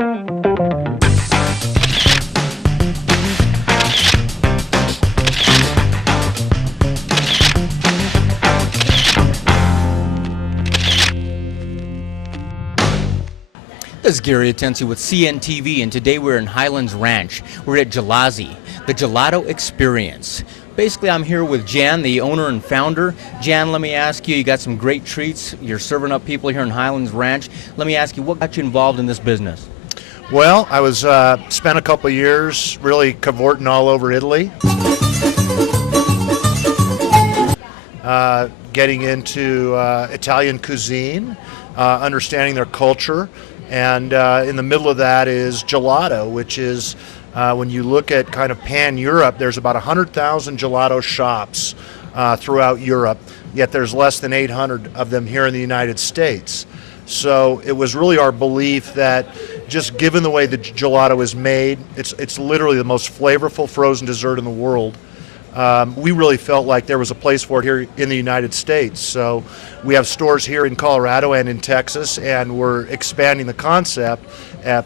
This is Gary Atensi with CNTV, and today we're in Highlands Ranch. We're at Gelazzi, the gelato experience. Basically, I'm here with Jan, the owner and founder. Jan, let me ask you, you got some great treats. You're serving up people here in Highlands Ranch. Let me ask you, what got you involved in this business? Well, I was spent a couple of years really cavorting all over Italy, getting into Italian cuisine, understanding their culture. And in the middle of that is gelato, which is when you look at kind of pan-Europe, there's about 100,000 gelato shops throughout Europe, yet there's less than 800 of them here in the United States. So it was really our belief that just given the way the gelato is made, it's literally the most flavorful frozen dessert in the world. We really felt like there was a place for it here in the United States. So we have stores here in Colorado and in Texas, and we're expanding the concept.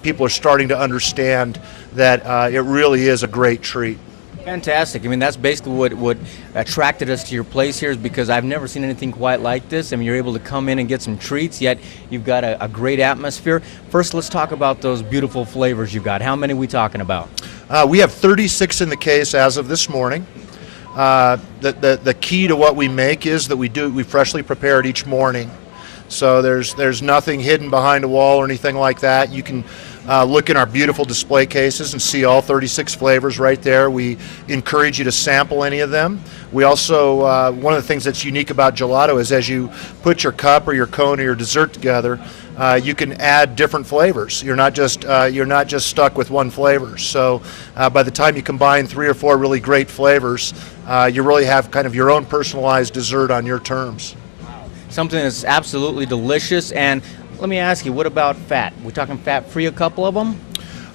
People are starting to understand that it really is a great treat. Fantastic. I mean, that's basically what attracted us to your place here, is because I've never seen anything quite like this. I mean, you're able to come in and get some treats, yet you've got a great atmosphere. First, let's talk about those beautiful flavors you've got. How many are we talking about? We have 36 in the case as of this morning. The key to what we make is that we freshly prepare it each morning. So there's nothing hidden behind a wall or anything like that. You can look in our beautiful display cases and see all 36 flavors right there. We encourage you to sample any of them. We also, one of the things that's unique about gelato is as you put your cup or your cone or your dessert together, you can add different flavors. You're not just stuck with one flavor. So by the time you combine 3 or 4 really great flavors, you really have kind of your own personalized dessert on your terms. Something that's absolutely delicious. And let me ask you, what about fat? We're talking fat-free, a couple of them?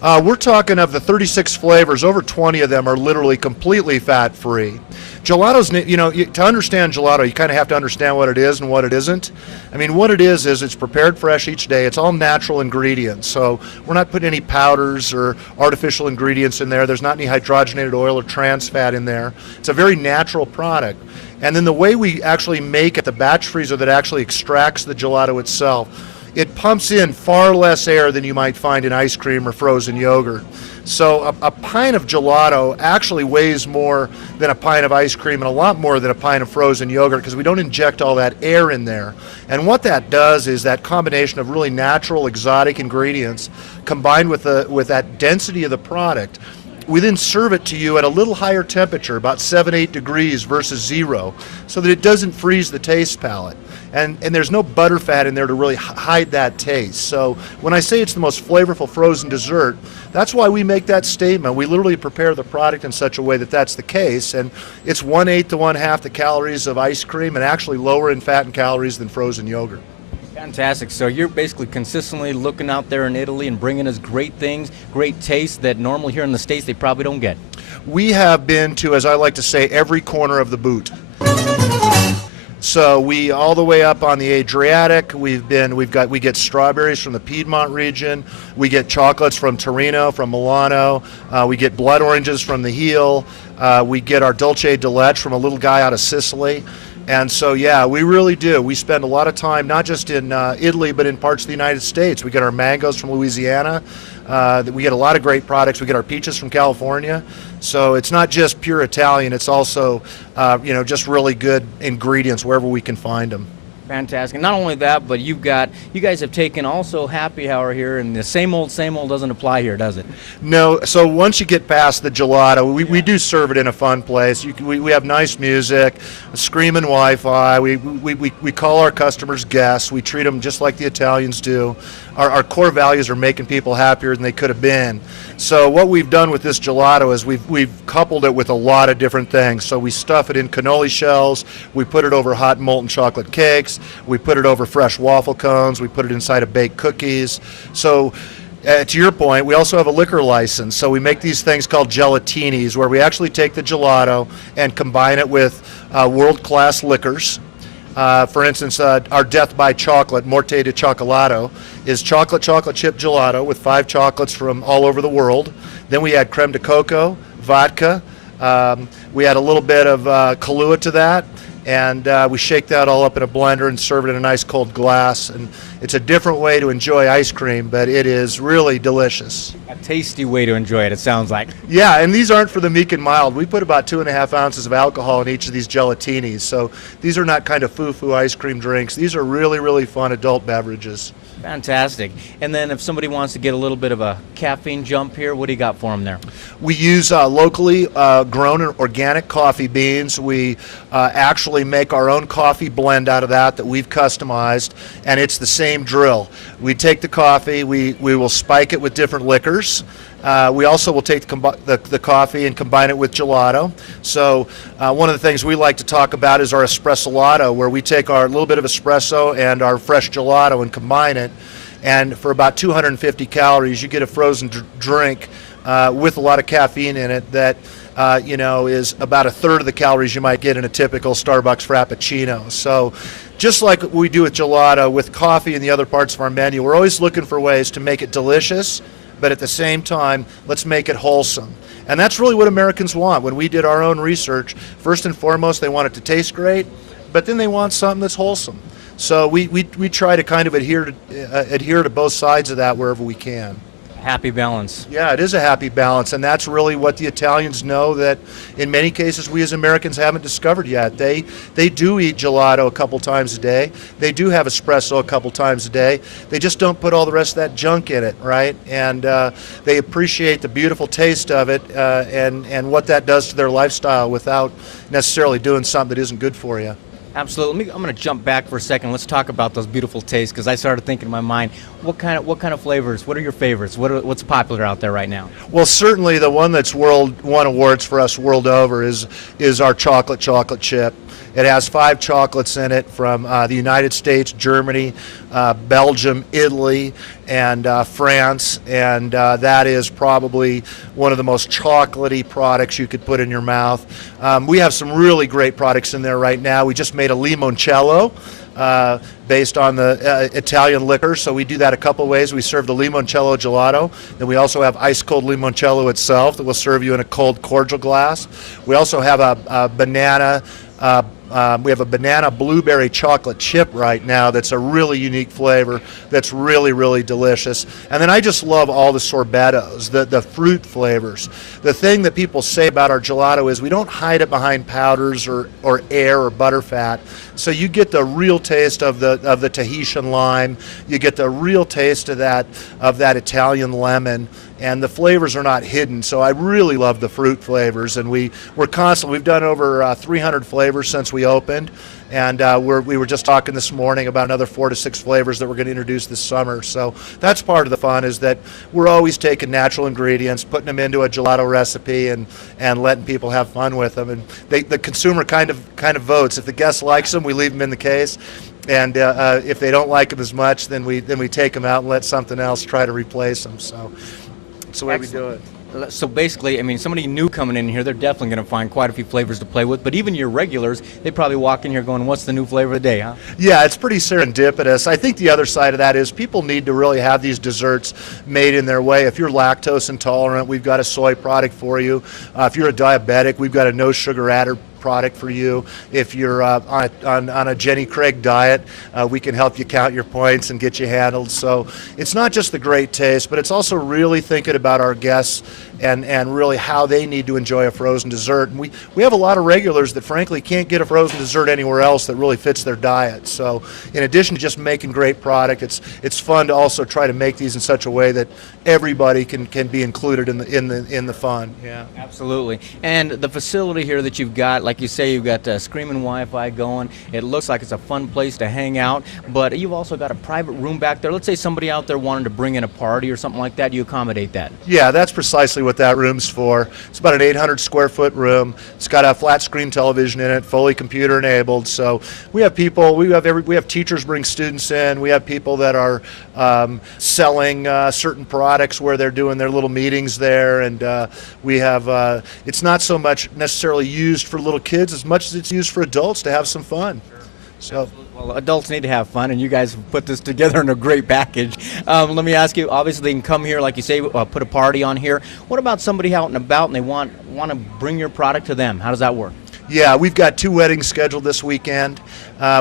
We're talking of the 36 flavors, over 20 of them are literally completely fat-free. Gelato's, to understand gelato, you kind of have to understand what it is and what it isn't. I mean, what it is it's prepared fresh each day. It's all natural ingredients. So we're not putting any powders or artificial ingredients in there. There's not any hydrogenated oil or trans fat in there. It's a very natural product. And then the way we actually make it, the batch freezer that actually extracts the gelato itself, it pumps in far less air than you might find in ice cream or frozen yogurt. So a pint of gelato actually weighs more than a pint of ice cream and a lot more than a pint of frozen yogurt, because we don't inject all that air in there. And what that does is that combination of really natural, exotic ingredients combined with that density of the product, we then serve it to you at a little higher temperature, about 7-8 degrees versus 0, so that it doesn't freeze the taste palate. And there's no butter fat in there to really hide that taste. So when I say it's the most flavorful frozen dessert, that's why we make that statement. We literally prepare the product in such a way that that's the case, and it's 1/8 to 1/2 the calories of ice cream and actually lower in fat and calories than frozen yogurt. Fantastic. So you're basically consistently looking out there in Italy and bringing us great things, great taste that normally here in the States they probably don't get. We have been to, as I like to say, every corner of the boot. So we all the way up on the Adriatic. We get strawberries from the Piedmont region. We get chocolates from Torino, from Milano. We get blood oranges from the heel. We get our dulce de leche from a little guy out of Sicily. And so, yeah, we really do. We spend a lot of time, not just in Italy, but in parts of the United States. We get our mangoes from Louisiana. We get a lot of great products. We get our peaches from California. So it's not just pure Italian. It's also, just really good ingredients wherever we can find them. Fantastic. Not only that, but you guys have taken also happy hour here, and the same old doesn't apply here, does it? No. So once you get past the gelato, we do serve it in a fun place. We have nice music, screaming Wi-Fi. We call our customers guests. We treat them just like the Italians do. Our core values are making people happier than they could have been. So what we've done with this gelato is we've coupled it with a lot of different things. So we stuff it in cannoli shells. We put it over hot molten chocolate cakes. We put it over fresh waffle cones. We put it inside of baked cookies. So to your point, we also have a liquor license. So we make these things called gelatinis, where we actually take the gelato and combine it with world-class liquors. For instance, our Death by Chocolate, Morte de Chocolado, is chocolate chip gelato with 5 chocolates from all over the world. Then we add creme de coco, vodka. We add a little bit of Kahlua to that, and we shake that all up in a blender and serve it in a nice cold glass. And it's a different way to enjoy ice cream, but it is really delicious. A tasty way to enjoy it, it sounds like. Yeah, and these aren't for the meek and mild. We put about 2.5 ounces of alcohol in each of these gelatinis, so these are not kind of foo-foo ice cream drinks. These are really, really fun adult beverages. Fantastic. And then if somebody wants to get a little bit of a caffeine jump here, what do you got for them there? We use locally grown and organic coffee beans. We actually make our own coffee blend out of that we've customized, and it's the same drill. We take the coffee, we will spike it with different liquors. We also will take the coffee and combine it with gelato. So one of the things we like to talk about is our espressolato, where we take our little bit of espresso and our fresh gelato and combine it. And for about 250 calories, you get a frozen drink with a lot of caffeine in it that is about 1/3 of the calories you might get in a typical Starbucks Frappuccino. So just like we do with gelato, with coffee and the other parts of our menu, we're always looking for ways to make it delicious, but at the same time, let's make it wholesome. And that's really what Americans want. When we did our own research, first and foremost, they want it to taste great, but then they want something that's wholesome. So we try to kind of adhere to both sides of that wherever we can. Happy balance. Yeah, it is a happy balance, and that's really what the Italians know that in many cases we as Americans haven't discovered yet. They do eat gelato a couple times a day. They do have espresso a couple times a day. They just don't put all the rest of that junk in it, right? And they appreciate the beautiful taste of it and what that does to their lifestyle without necessarily doing something that isn't good for you. Absolutely. I'm going to jump back for a second. Let's talk about those beautiful tastes, because I started thinking in my mind, what kind of flavors? What are your favorites? What's popular out there right now? Well, certainly the one that's won awards for us world over is our chocolate chip. It has 5 chocolates in it from the United States, Germany, Belgium, Italy, and France, and that is probably one of the most chocolatey products you could put in your mouth. We have some really great products in there right now. We just made a limoncello based on the Italian liquor, so we do that a couple ways. We serve the limoncello gelato, then we also have ice cold limoncello itself that we'll serve you in a cold cordial glass. We also have a banana we have a banana blueberry chocolate chip right now that's a really unique flavor that's really, really delicious. And then I just love all the sorbettos, the fruit flavors. The thing that people say about our gelato is we don't hide it behind powders or air or butterfat. So you get the real taste of the Tahitian lime. You get the real taste of that Italian lemon. And the flavors are not hidden, so I really love the fruit flavors. And we've done over 300 flavors since we opened, and we were just talking this morning about another 4 to 6 flavors that we're going to introduce this summer. So that's part of the fun, is that we're always taking natural ingredients, putting them into a gelato recipe, and letting people have fun with them. And the consumer kind of votes. If the guest likes them, we leave them in the case. And if they don't like them as much, then we take them out and let something else try to replace them. So that's the way we do it. So basically, I mean, somebody new coming in here, they're definitely going to find quite a few flavors to play with. But even your regulars, they probably walk in here going, what's the new flavor of the day, huh? Yeah, it's pretty serendipitous. I think the other side of that is people need to really have these desserts made in their way. If you're lactose intolerant, we've got a soy product for you. If you're a diabetic, we've got a no sugar added product for you. If you're on a Jenny Craig diet, we can help you count your points and get you handled. So it's not just the great taste, but it's also really thinking about our guests and really how they need to enjoy a frozen dessert. And we have a lot of regulars that frankly can't get a frozen dessert anywhere else that really fits their diet. So in addition to just making great product, it's fun to also try to make these in such a way that everybody can be included in the fun. Yeah, absolutely. And the facility here that you've got, like you say, you've got screaming Wi-Fi going. It looks like it's a fun place to hang out, but you've also got a private room back there. Let's say somebody out there wanted to bring in a party or something like that. Do you accommodate that? Yeah, that's precisely what that room's for. It's about an 800 square foot room. It's got a flat screen television in it, fully computer enabled. So we have people, we have teachers bring students in. We have people that are selling certain products where they're doing their little meetings there, and we have it's not so much necessarily used for little kids as much as it's used for adults to have some fun. So. Well, adults need to have fun, and you guys have put this together in a great package. Let me ask you, obviously they can come here, like you say, put a party on here. What about somebody out and about and they want to bring your product to them? How does that work? Yeah, we've got 2 weddings scheduled this weekend.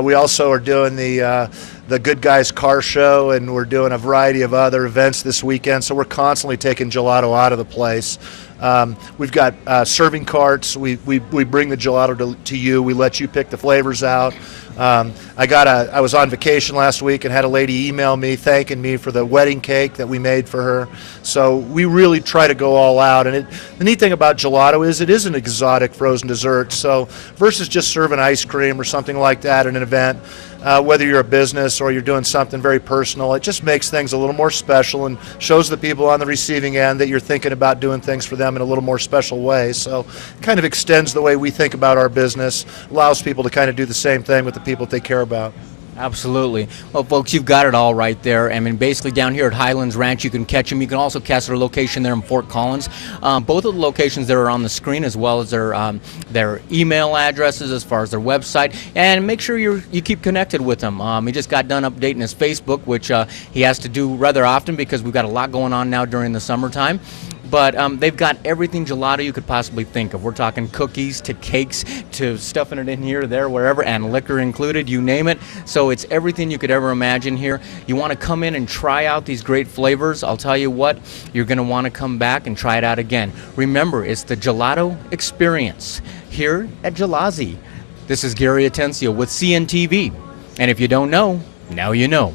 We also are doing the Good Guys Car Show, and we're doing a variety of other events this weekend. So we're constantly taking gelato out of the place. We've got serving carts. We bring the gelato to you. We let you pick the flavors out. I was on vacation last week and had a lady email me thanking me for the wedding cake that we made for her. So we really try to go all out. And the neat thing about gelato is it is an exotic frozen dessert. So versus just serving ice cream or something like that at an event, whether you're a business or you're doing something very personal, it just makes things a little more special and shows the people on the receiving end that you're thinking about doing things for them in a little more special way. So it kind of extends the way we think about our business, allows people to kind of do the same thing with the people that they care about. Absolutely. Well, folks, you've got it all right there. I mean, basically down here at Highlands Ranch, you can catch them. You can also catch their location there in Fort Collins. Both of the locations that are on the screen, as well as their email addresses, as far as their website. And make sure you keep connected with them. He just got done updating his Facebook, which he has to do rather often because we've got a lot going on now during the summertime. But they've got everything gelato you could possibly think of. We're talking cookies to cakes to stuffing it in here, there, wherever, and liquor included, you name it. So it's everything you could ever imagine here. You want to come in and try out these great flavors. I'll tell you what, you're going to want to come back and try it out again. Remember, it's the gelato experience here at Gelazzi. This is Gary Atencio with CNTV. And if you don't know, now you know.